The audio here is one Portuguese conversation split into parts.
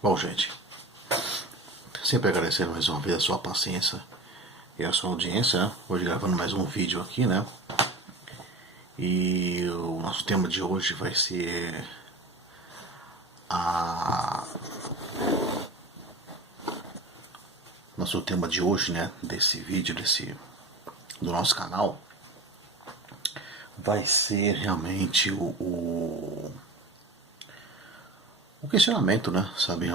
Bom, gente, sempre agradecendo mais uma vez a sua paciência e a sua audiência, né? Hoje gravando mais um vídeo aqui, né? E o nosso tema de hoje vai ser a... Nosso tema de hoje, né? Desse vídeo, do nosso canal, vai ser realmente o questionamento, né? Sabe,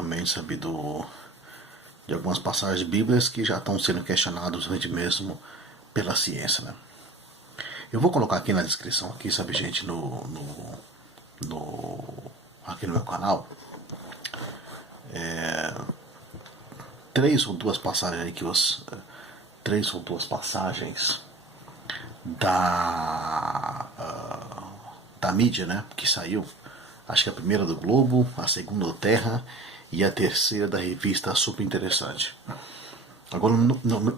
de algumas passagens bíblicas que já estão sendo questionados antes mesmo pela ciência, né? Eu vou colocar aqui na descrição, aqui, sabe, gente, aqui no meu canal, três ou duas passagens aí três ou duas passagens da mídia, né, que saiu. Acho que a primeira do Globo, a segunda do Terra e a terceira da revista Super Interessante. Agora eu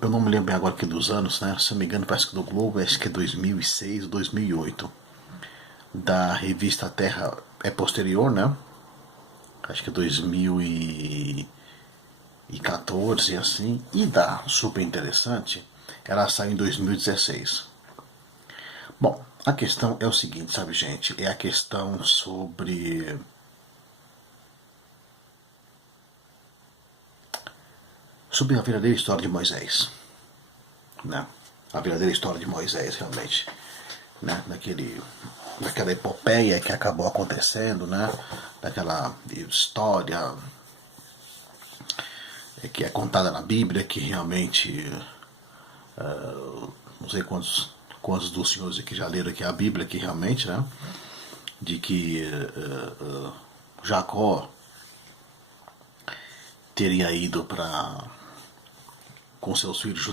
não me lembro bem agora aqui dos anos, né? Se eu não me engano, parece que do Globo acho que é 2006 ou 2008. Da revista Terra é posterior, né? Acho que é 2014 assim. E da Super Interessante, ela saiu em 2016. Bom, a questão é o seguinte, sabe, gente? É a questão sobre a verdadeira história de Moisés, né? A verdadeira história de Moisés, realmente, né? Daquela epopeia que acabou acontecendo, né? Daquela história que é contada na Bíblia, que realmente não sei quantos dos senhores aqui já leram aqui a Bíblia, que realmente, né? De que Jacó teria ido com seus filhos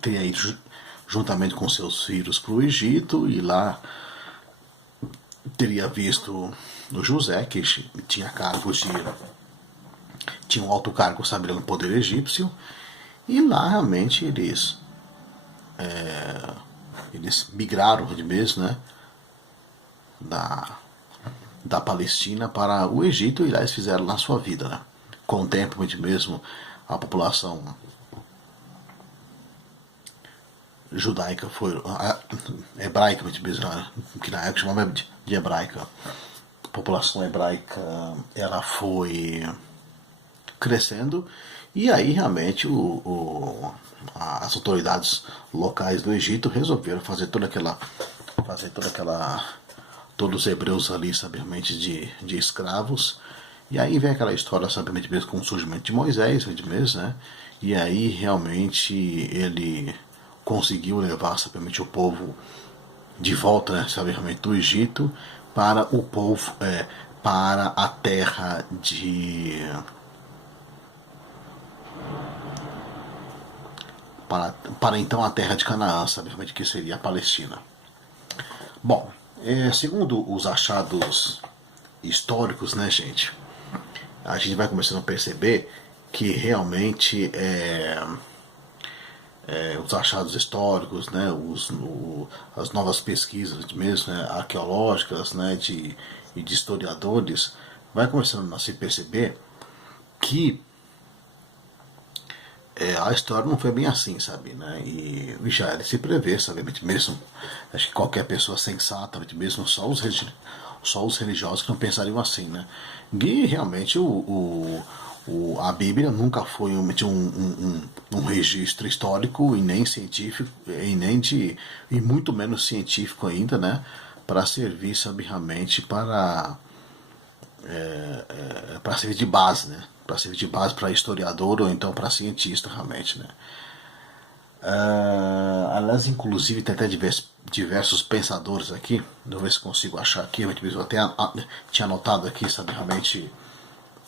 teria ido juntamente com seus filhos para o Egito, e lá teria visto o José, que tinha tinha um alto cargo, sabe, no poder egípcio, e lá realmente eles migraram de mesmo, né, da Palestina para o Egito, e lá eles fizeram lá sua vida, né? Com o tempo, mesmo, a população judaica hebraica, mesmo, que na época chamava de hebraica. A população hebraica, ela foi crescendo, e aí realmente as autoridades locais do Egito resolveram fazer toda aquela todos os hebreus ali, sabiamente, de escravos. E aí vem aquela história, sabiamente mesmo, com o surgimento de Moisés, mesmo, né? E aí realmente ele conseguiu levar, sabiamente, o povo de volta, né, sabiamente, do Egito para o povo, para a terra para então a terra de Canaã, sabiamente, que seria a Palestina. Bom, segundo os achados históricos, né, gente, a gente vai começando a perceber que realmente os achados históricos, né, as novas pesquisas mesmo, né, arqueológicas, né, e de historiadores, vai começando a se perceber que a história não foi bem assim, sabe, né? E já era de se prever, sabe, mesmo. Acho que qualquer pessoa sensata, mesmo só os religiosos que não pensariam assim, né? E realmente a Bíblia nunca foi um registro histórico, e nem científico, e muito menos científico ainda, né? Para servir, sabe, realmente para servir de base, né? Para servir de base para historiador ou então para cientista, realmente, né? Aliás, inclusive, tem até diversos pensadores aqui. Vou ver se consigo achar aqui. Eu até tinha anotado aqui, sabe, realmente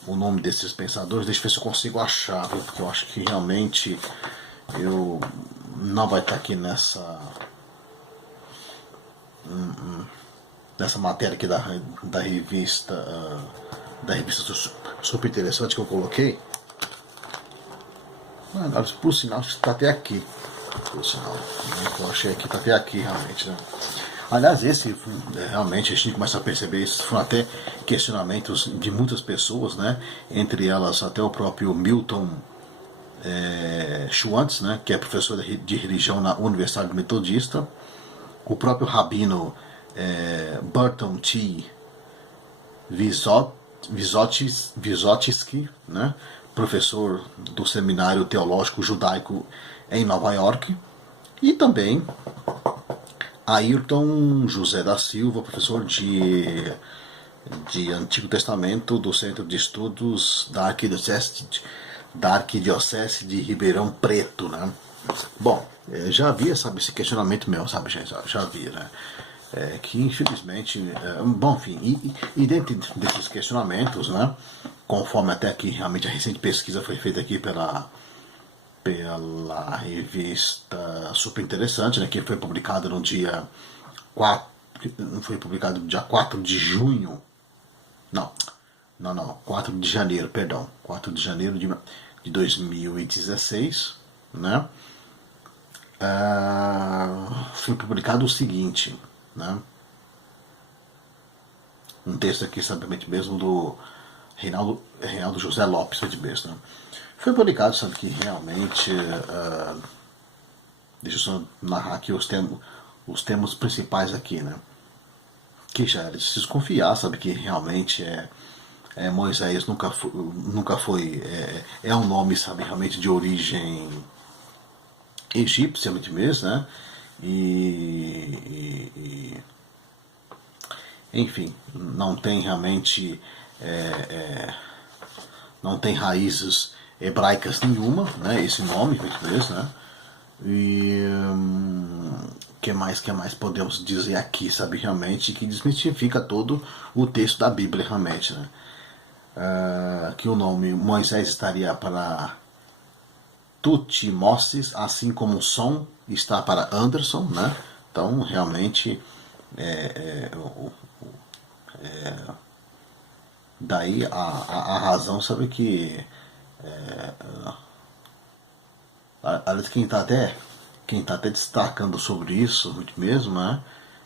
o nome desses pensadores. Deixa eu ver se eu consigo achar, viu? Porque eu acho que realmente eu não vai estar aqui nessa matéria aqui da revista Super Interessante que eu coloquei. Por sinal, está até aqui. Por sinal, eu achei aqui, está até aqui realmente, né? Aliás, realmente a gente começa a perceber, esses foram até questionamentos de muitas pessoas, né? Entre elas até o próprio Milton Schwantz, né? Que é professor de religião na Universidade Metodista, o próprio rabino Burton T. Vysotsky, né? Professor do Seminário Teológico Judaico em Nova York, e também Ayrton José da Silva, professor de Antigo Testamento do Centro de Estudos da Arquidiocese de Ribeirão Preto, né? Bom, já havia, sabe, esse questionamento meu, sabe, já havia, né? Que infelizmente, bom, enfim, e dentro desses questionamentos, né? Conforme até que realmente a recente pesquisa foi feita aqui pela revista Super Interessante, né, que foi publicada no dia 4, foi publicado no dia 4 de junho, não, 4 de janeiro, perdão, 4 de janeiro de 2016, né, foi publicado o seguinte, né, um texto aqui, sabiamente mesmo, do Reinaldo José Lopes, mesmo, né. Foi publicado, sabe, que realmente, deixa eu só narrar aqui os termos principais aqui, né, que já era de se desconfiar, sabe, que realmente Moisés nunca foi é um nome, sabe, realmente de origem egípcia, mesmo, né, enfim, não tem realmente não tem raízes hebraicas nenhuma, né, esse nome, mesmo, né, e que mais podemos dizer aqui, sabe, realmente, que desmistifica todo o texto da Bíblia, realmente, né, que o nome Moisés estaria para Tutmoses, assim como o som está para Anderson, né, então realmente daí a razão, sabe, que aliás, quem está até destacando sobre isso mesmo, né,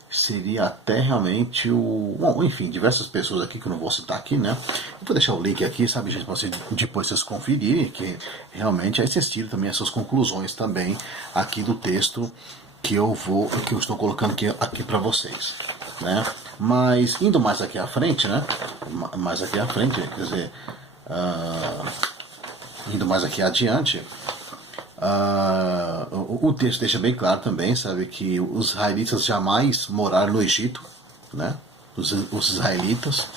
seria até realmente bom, enfim, diversas pessoas aqui que eu não vou citar aqui, né. Eu vou deixar o link aqui, sabe, gente, para vocês depois vocês conferirem, que realmente aí vocês tiram também as suas conclusões também aqui do texto que eu estou colocando aqui para vocês, né. Mas indo mais aqui à frente, né, quer dizer, indo mais aqui adiante, o texto deixa bem claro também, sabe, que os israelitas jamais moraram no Egito, né? Os israelitas,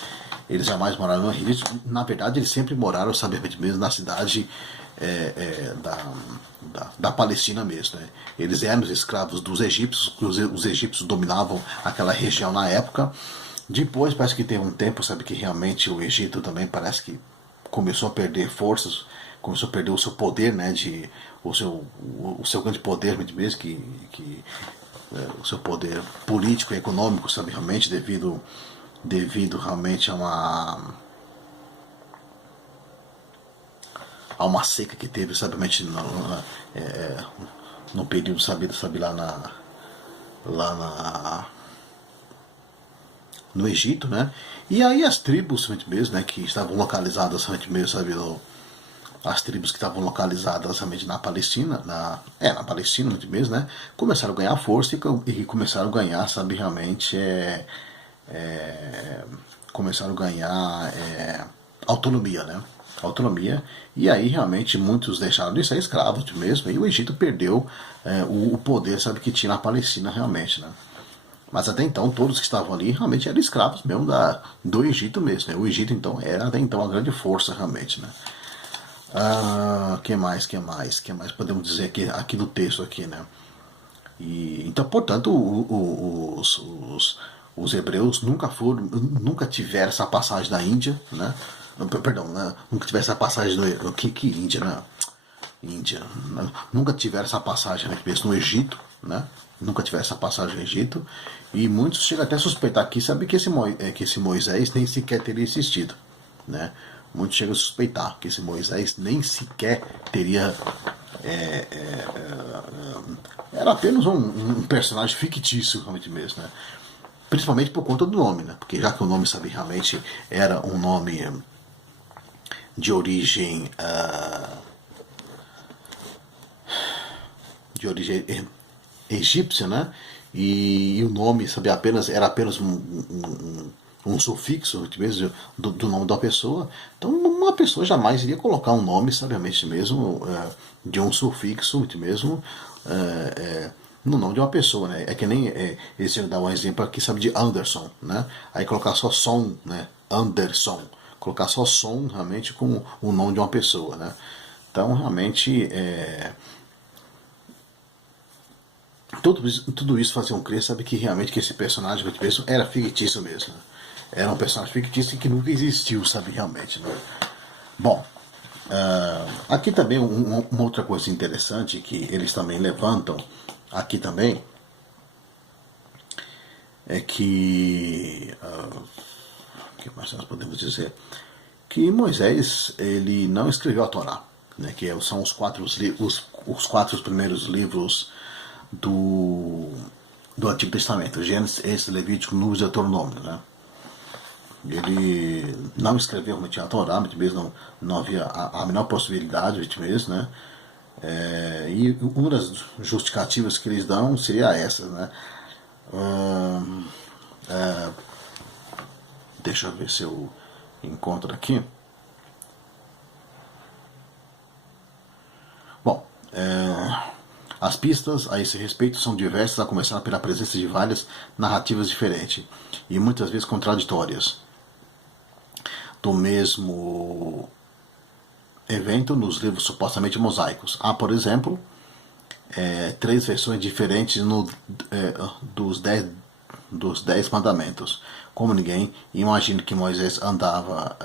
eles jamais moraram no Egito. Na verdade, eles sempre moraram, sabe, mesmo na cidade da Palestina mesmo, né? Eles eram os escravos dos egípcios, os egípcios dominavam aquela região na época. Depois parece que teve um tempo, sabe, que realmente o Egito também parece que começou a perder forças, começou a perder o seu poder, né, o seu grande poder mesmo, o seu poder político e econômico, sabe, realmente devido realmente a uma seca que teve, sabe, realmente no período, sabe, lá no Egito, né? E aí as tribos mesmo, né, que estavam localizadas mesmo, sabe, as tribos que estavam localizadas realmente na Palestina, na Palestina mesmo, né, começaram a ganhar força e começaram a ganhar, sabe, realmente começaram a ganhar autonomia, né? Autonomia, e aí realmente muitos deixaram de ser escravos mesmo, e o Egito perdeu o poder, sabe, que tinha na Palestina realmente, né? Mas até então todos que estavam ali realmente eram escravos mesmo do Egito mesmo, né? O Egito então era até então uma grande força realmente, né? Que mais podemos dizer aqui no texto aqui, né? Então, portanto, os hebreus nunca tiveram essa passagem da Índia, né? Perdão, né? Nunca tiveram essa passagem do que Índia, né? Índia, né? Nunca tiveram essa passagem, né, no Egito, né? Nunca tiveram essa passagem no Egito, e muitos chegam até a suspeitar aqui, sabe, que esse Moisés nem sequer teria existido, né? Muitos chegam a suspeitar que esse Moisés nem sequer teria era apenas um personagem fictício, realmente mesmo, né? principalmente por conta do nome, né? Porque já que o nome, sabe, realmente era um nome de origem egípcia, né? E o nome, sabe, era apenas um sufixo mesmo do nome da pessoa. Então uma pessoa jamais iria colocar um nome, sabiamente mesmo, de um sufixo mesmo no nome de uma pessoa, né? É que nem eles iam dar um exemplo aqui, sabe, de Anderson, né? Aí colocar só som, né? Anderson. Colocar só som realmente com o nome de uma pessoa, né? Então realmente tudo isso faziam crer, sabe, que realmente que esse personagem mesmo era fictício mesmo. Né? Era um personagem fictício que nunca existiu, sabe, realmente. Né? Bom, aqui também uma outra coisa interessante que eles também levantam aqui também é que o que mais nós podemos dizer? Que Moisés ele não escreveu a Torá, né, que são os quatro primeiros livros do Antigo Testamento, Gênesis, Êxodo, Levítico, Números e Deuteronômio, né? Ele não escreveu realmente a Torá, mesmo não havia a menor possibilidade, mesmo, né? E uma das justificativas que eles dão seria essa, né? Deixa eu ver se eu encontro aqui. Bom, as pistas a esse respeito são diversas, a começar pela presença de várias narrativas diferentes e muitas vezes contraditórias do mesmo evento nos livros supostamente mosaicos. Há, por exemplo, 3 versões diferentes dos 10 mandamentos. Como ninguém imagina que Moisés andava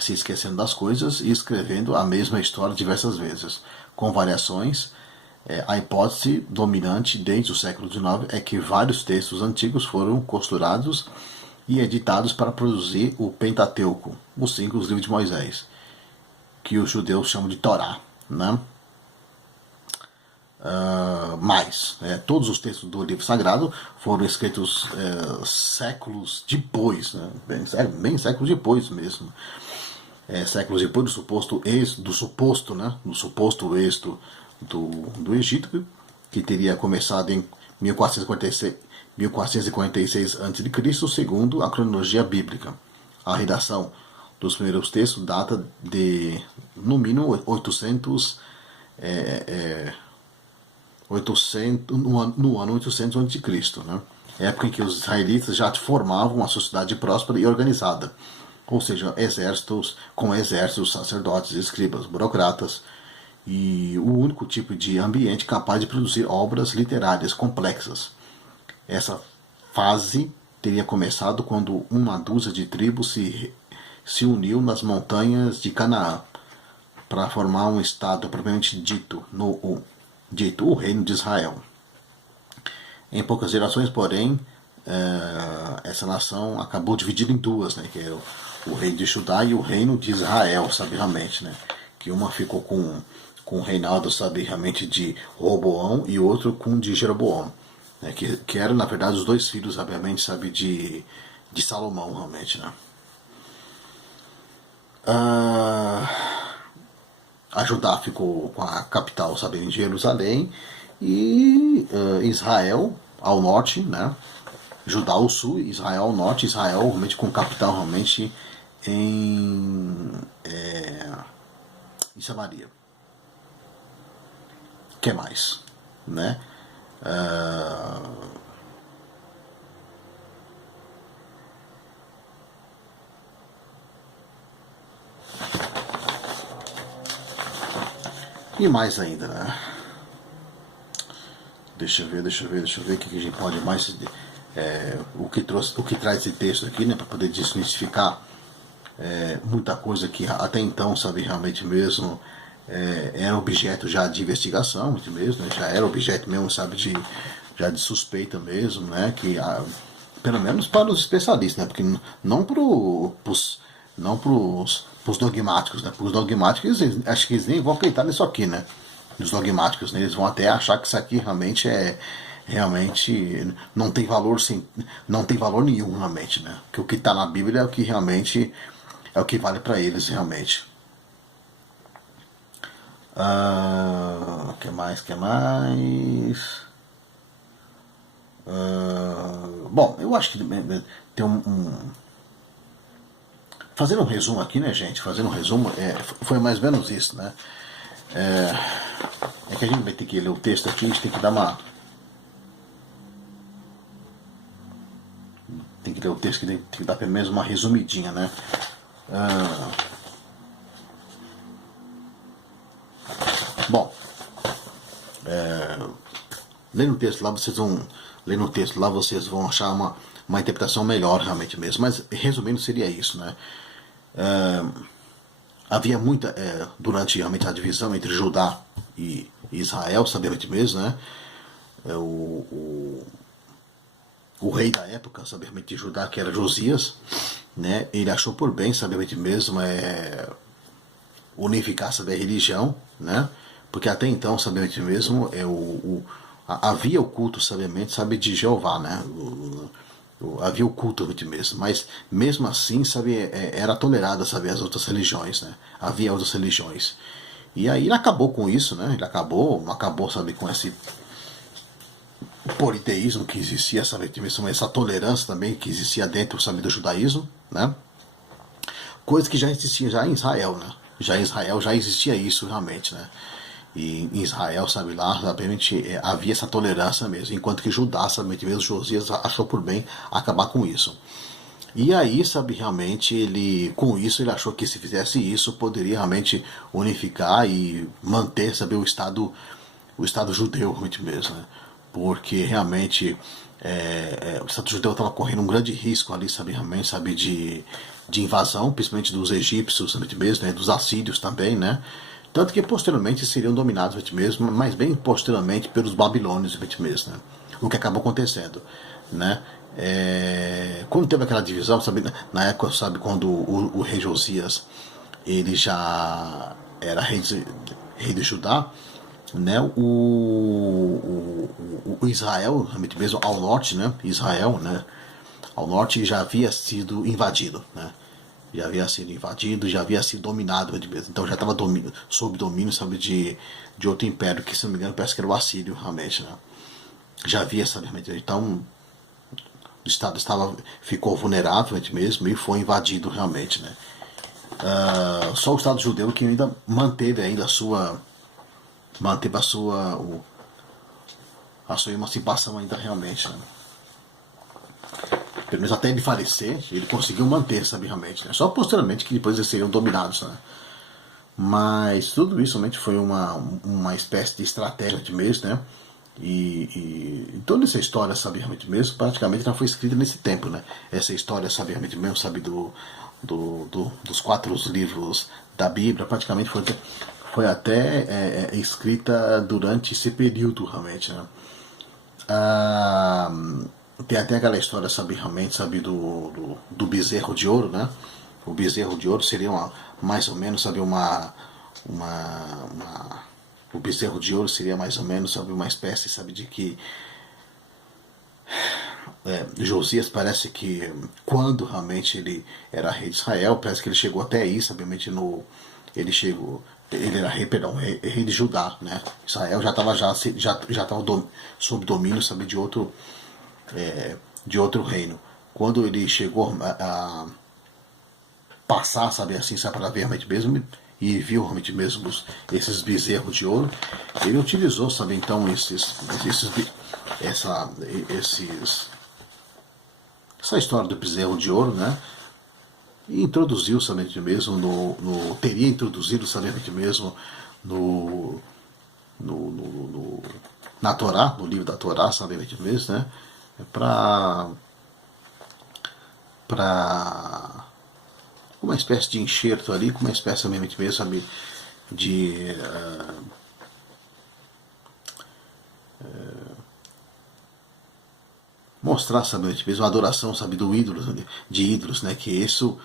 se esquecendo das coisas e escrevendo a mesma história diversas vezes, com variações. A hipótese dominante desde o século XIX é que vários textos antigos foram costurados e editados para produzir o Pentateuco, os 5 livros de Moisés, que os judeus chamam de Torá, né? Todos os textos do livro sagrado foram escritos séculos depois, né? bem séculos depois mesmo, séculos depois do suposto êxodo do Egito, que teria começado em 1446 a.C., segundo a cronologia bíblica. A redação dos primeiros textos data de, no mínimo, 800 no ano 800 a.C., né? Época em que os israelitas já formavam uma sociedade próspera e organizada, ou seja, exércitos, sacerdotes, escribas, burocratas, e o único tipo de ambiente capaz de produzir obras literárias complexas. Essa fase teria começado quando uma dúzia de tribos se uniu nas montanhas de Canaã para formar um estado propriamente dito o reino de Israel. Em poucas gerações, porém, essa nação acabou dividida em duas, né, que é o reino de Judá e o reino de Israel, sabe, realmente, né, que uma ficou com o reinado, sabe, realmente de Roboão e outro com de Jeroboão, né, que eram, na verdade, os 2 filhos, obviamente, sabe, de Salomão, realmente, né. A Judá ficou com a capital, sabe, em Jerusalém, e Israel ao norte, né? Judá ao sul, Israel ao norte, Israel realmente com capital realmente em Samaria. O que mais, né? E mais ainda, né? Deixa eu ver o que a gente pode mais. O que traz esse texto aqui, né? Para poder desmistificar muita coisa que até então, sabe, realmente mesmo era objeto já de investigação, muito mesmo, né? Já era objeto mesmo, sabe, já de suspeita mesmo, né? Que pelo menos para os especialistas, né? Porque não não pros dogmáticos, né? Pros dogmáticos, acho que eles nem vão acreditar nisso aqui, né? Os dogmáticos, né? Eles vão até achar que isso aqui realmente realmente não tem valor, sim, não tem valor nenhum realmente, né? Que o que está na Bíblia é o que realmente é o que vale para eles realmente. Que mais? Que mais? Bom, eu acho que tem fazendo um resumo aqui, né, gente? Fazendo um resumo, foi mais ou menos isso, né? É que a gente vai ter que ler o texto aqui, a gente tem que dar uma. Tem que ler o texto, tem que dar pelo menos uma resumidinha, né? Bom, lendo o texto lá vocês vão. Lendo o texto lá vocês vão achar uma interpretação melhor realmente mesmo. Mas resumindo seria isso, né? Havia muita, durante realmente a divisão entre Judá e Israel, sabemos mesmo, né? O rei da época, sabemos de Judá, que era Josias, né? Ele achou por bem, sabemos mesmo, unificar, saber, a religião, né? Porque até então, sabemos mesmo, havia o culto, sabiamente, sabe, de Jeová, né? Havia o culto mesmo, mas mesmo assim, sabe, era tolerada, sabe, as outras religiões, né? Havia outras religiões. E aí ele acabou com isso, né? Ele acabou, sabe, com esse politeísmo que existia, sabe, essa tolerância também que existia dentro, sabe, do judaísmo, né? Coisa que já existia já em Israel, né? Já em Israel já existia isso realmente, né? E em Israel, sabe, lá, obviamente, havia essa tolerância mesmo, enquanto que Judá, sabe, mesmo Josias achou por bem acabar com isso. E aí, sabe, realmente, com isso, ele achou que se fizesse isso, poderia realmente unificar e manter, sabe, o Estado judeu, realmente mesmo, né? Porque realmente o Estado judeu estava correndo um grande risco ali, sabe, realmente, sabe, de invasão, principalmente dos egípcios, sabe, mesmo, né, dos assírios também, né? Tanto que posteriormente seriam dominados mesmo, mas bem posteriormente pelos babilônios mesmo, né? O que acabou acontecendo, né? Quando teve aquela divisão, sabe, na época, sabe, quando o rei Josias ele já era rei de Judá, né? O Israel, mesmo ao norte, né? Israel, né? Ao norte já havia sido invadido, né? Já havia sido invadido, já havia sido dominado, então já estava sob domínio, sabe, de outro império, que se não me engano parece que era o Assírio, realmente, né? Já havia, sabe, então o Estado ficou vulnerável mesmo e foi invadido realmente, né? Só o Estado judeu que ainda manteve a sua emancipação ainda realmente, né? Pelo menos até ele falecer, ele conseguiu manter, sabe, realmente, né? Só posteriormente que depois eles seriam dominados, né? Mas tudo isso realmente foi uma espécie de estratégia de mesmo, né? E toda essa história, sabe, realmente mesmo, praticamente já foi escrita nesse tempo, né? Essa história, sabe, realmente mesmo, sabe, dos 4 livros da Bíblia, praticamente foi até escrita durante esse período, realmente, né? Tem até aquela história, sabe, realmente, sabe, do bezerro de ouro, né? O bezerro de ouro seria mais ou menos, sabe, o bezerro de ouro seria mais ou menos, sabe, uma espécie, sabe, de que Josias parece que quando realmente ele era rei de Israel, parece que ele chegou até aí, sabiamente ele era rei, perdão, rei de Judá, né? Israel já estava já tava sob domínio, sabe, de outro reino. Quando ele chegou a passar, sabe, assim, sabe, para ver realmente mesmo, e viu realmente mesmo esses bezerros de ouro, ele utilizou, sabe, então essa história do bezerro de ouro, né? E introduziu, sabe, mesmo teria introduzido, sabe, mesmo no, na Torá, no livro da Torá, sabe, mesmo, né? Para uma espécie de enxerto ali, com uma espécie mesmo, sabe, de mostrar, sabe, mesmo a adoração, sabe, do ídolo, de ídolos, né, que isso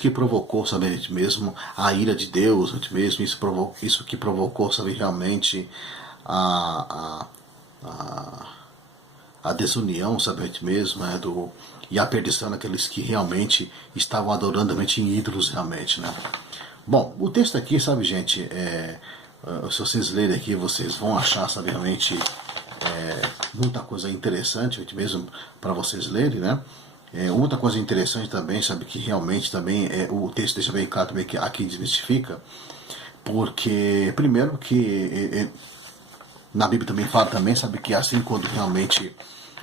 que provocou, sabe, mesmo a ira de Deus, mesmo isso que provocou, sabe, realmente a, a desunião, sabe, mesmo, e a perdição daqueles que realmente estavam adorando realmente em ídolos, realmente, né? Bom, o texto aqui, sabe, gente, se vocês lerem aqui, vocês vão achar, sabe, realmente muita coisa interessante, mesmo para vocês lerem, né? Outra coisa interessante também, sabe, que realmente também o texto deixa bem claro também que aqui desmistifica, porque, primeiro, que na Bíblia também fala também, sabe, que assim quando realmente...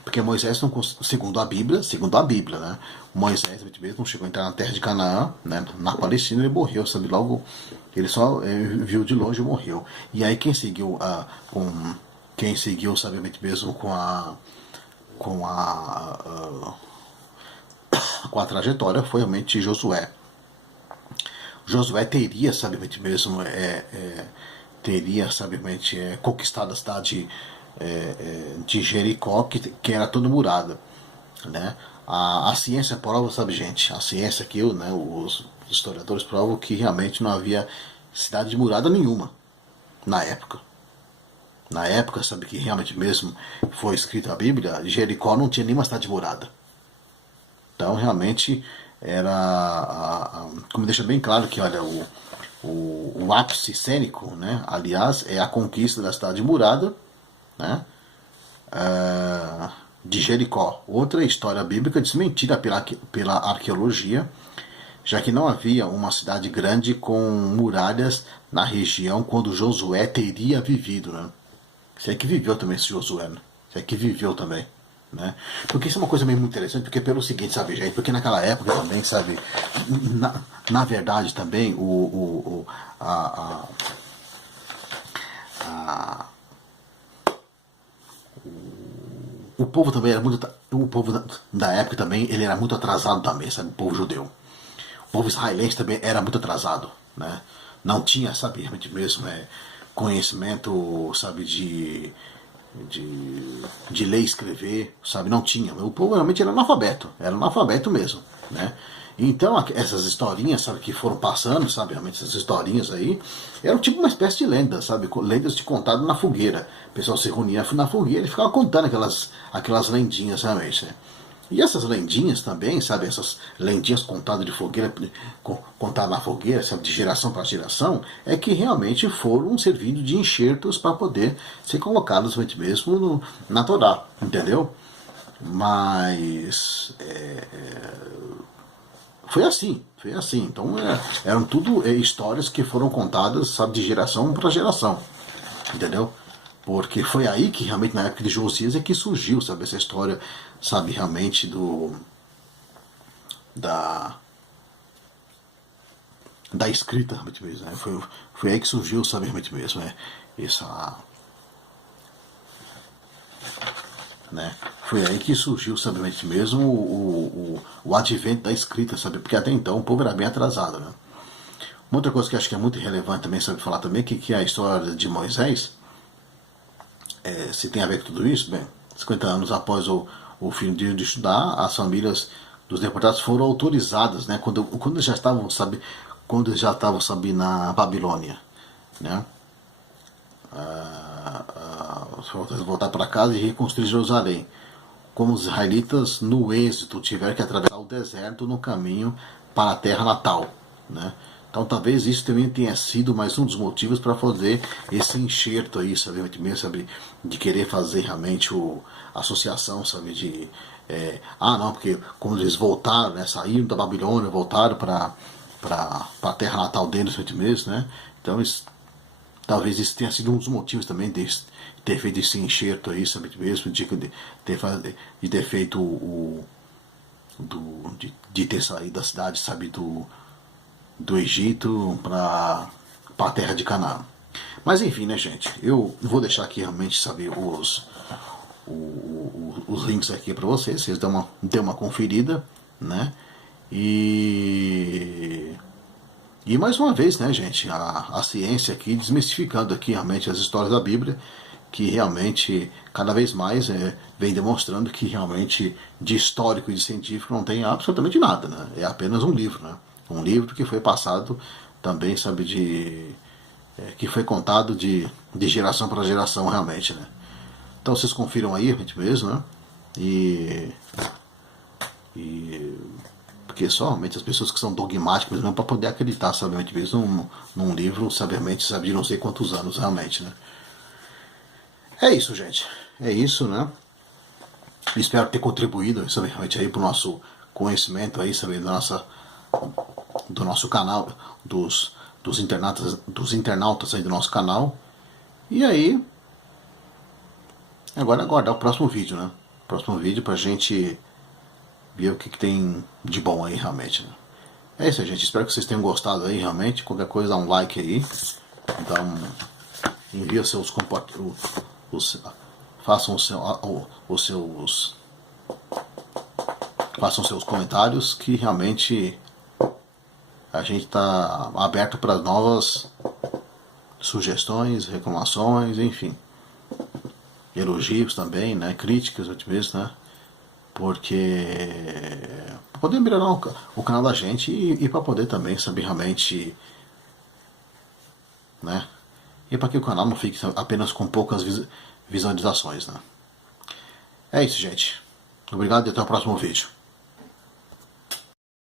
Porque Moisés, não, segundo a Bíblia, né? Moisés mesmo não chegou a entrar na terra de Canaã, né? Na Palestina ele morreu, sabe? Logo, ele só viu de longe e morreu. E aí quem seguiu, sabe, mesmo com a, com a trajetória foi realmente Josué. Josué teria, sabe, mesmo, teria, sabe, conquistado a cidade de Jericó, que era toda murada, né? A ciência prova, sabe, gente, a ciência aqui, né, os historiadores provam que realmente não havia cidade murada nenhuma na época. Na época, sabe, que realmente mesmo foi escrita a Bíblia, Jericó não tinha nenhuma cidade murada. Então, realmente, como deixa bem claro que, olha, o ápice cênico, né, aliás, é a conquista da cidade murada, né, de Jericó. Outra história bíblica desmentida pela arqueologia, já que não havia uma cidade grande com muralhas na região quando Josué teria vivido, né? Você é que viveu também esse Josué, né? Você é que viveu também, né? Porque isso é uma coisa meio muito interessante, porque pelo seguinte, sabe, gente? Porque naquela época também, sabe, na verdade também, o povo também era muito. O povo da época também, ele era muito atrasado também, sabe? O povo judeu. O povo israelense também era muito atrasado, né? Não tinha, sabe, realmente mesmo, conhecimento, sabe, de ler e escrever, sabe? Não tinha. O povo realmente era analfabeto mesmo, né? Então, essas historinhas, sabe, que foram passando, sabe, realmente essas historinhas aí, eram tipo uma espécie de lenda, sabe, lendas de contado na fogueira. O pessoal se reunia na fogueira e ficava contando aquelas lendinhas, realmente, né? E essas lendinhas também, sabe, essas lendinhas contadas de fogueira, contadas na fogueira, sabe, de geração para geração, é que realmente foram servindo de enxertos para poder ser colocados mesmo na Torá, entendeu? Mas foi assim, foi assim. Então eram tudo histórias que foram contadas, sabe, de geração para geração, entendeu? Porque foi aí que realmente na época de Josias é que surgiu, sabe, essa história, sabe, realmente da escrita, realmente mesmo, né? Foi aí que surgiu, sabe, realmente mesmo, essa, né? Foi aí que surgiu, sabe, mesmo o advento da escrita, sabe? Porque até então o povo era bem atrasado, né? Uma outra coisa que eu acho que é muito relevante também, sabe, falar também, que é a história de Moisés, se tem a ver com tudo isso, bem, 50 anos após o fim de estudar, as famílias dos deportados foram autorizadas, né, quando já estavam, sabe, na Babilônia, né, voltar para casa e reconstruir Jerusalém. Como os israelitas, no êxito, tiveram que atravessar o deserto no caminho para a terra natal, né? Então talvez isso também tenha sido mais um dos motivos para fazer esse enxerto aí, sabe, sabe, de querer fazer realmente a associação, sabe, não, porque quando eles voltaram, né, saíram da Babilônia, voltaram para a terra natal deles, mesmo, né? Então talvez isso tenha sido um dos motivos também de ter feito esse enxerto aí, sabe, mesmo, de ter feito de ter saído da cidade, sabe, do Egito para a terra de Canaã. Mas enfim, né, gente? Eu vou deixar aqui realmente, sabe, os links aqui para vocês dêem uma conferida, né? E mais uma vez, né, gente, a ciência aqui desmistificando aqui realmente as histórias da Bíblia, que realmente cada vez mais vem demonstrando que realmente de histórico e de científico não tem absolutamente nada, né? É apenas um livro, né? Um livro que foi passado também, sabe, que foi contado de geração para geração realmente, né? Então vocês confiram aí, gente mesmo, né? E porque só realmente as pessoas que são dogmáticas mesmo para poder acreditar, sabiamente mesmo, num livro, sabiamente, sabe, de não sei quantos anos realmente, né? É isso, gente. É isso, né? Espero ter contribuído, sabe, realmente aí pro nosso conhecimento aí, sabe, do nosso canal, dos internautas aí do nosso canal. E aí, agora aguardar o próximo vídeo, né? Próximo vídeo pra gente ver o que tem de bom aí realmente, né? É isso, gente. Espero que vocês tenham gostado aí realmente. Qualquer coisa, dá um like aí. Dá um, envia seus façam os seus façam seus comentários que realmente a gente está aberto para novas sugestões, reclamações, enfim, elogios também, né, críticas, vezes, né, porque poder melhorar o canal da gente e para poder também saber realmente, né, e para que o canal não fique apenas com poucas visualizações, né. É isso, gente. Obrigado e até o próximo vídeo.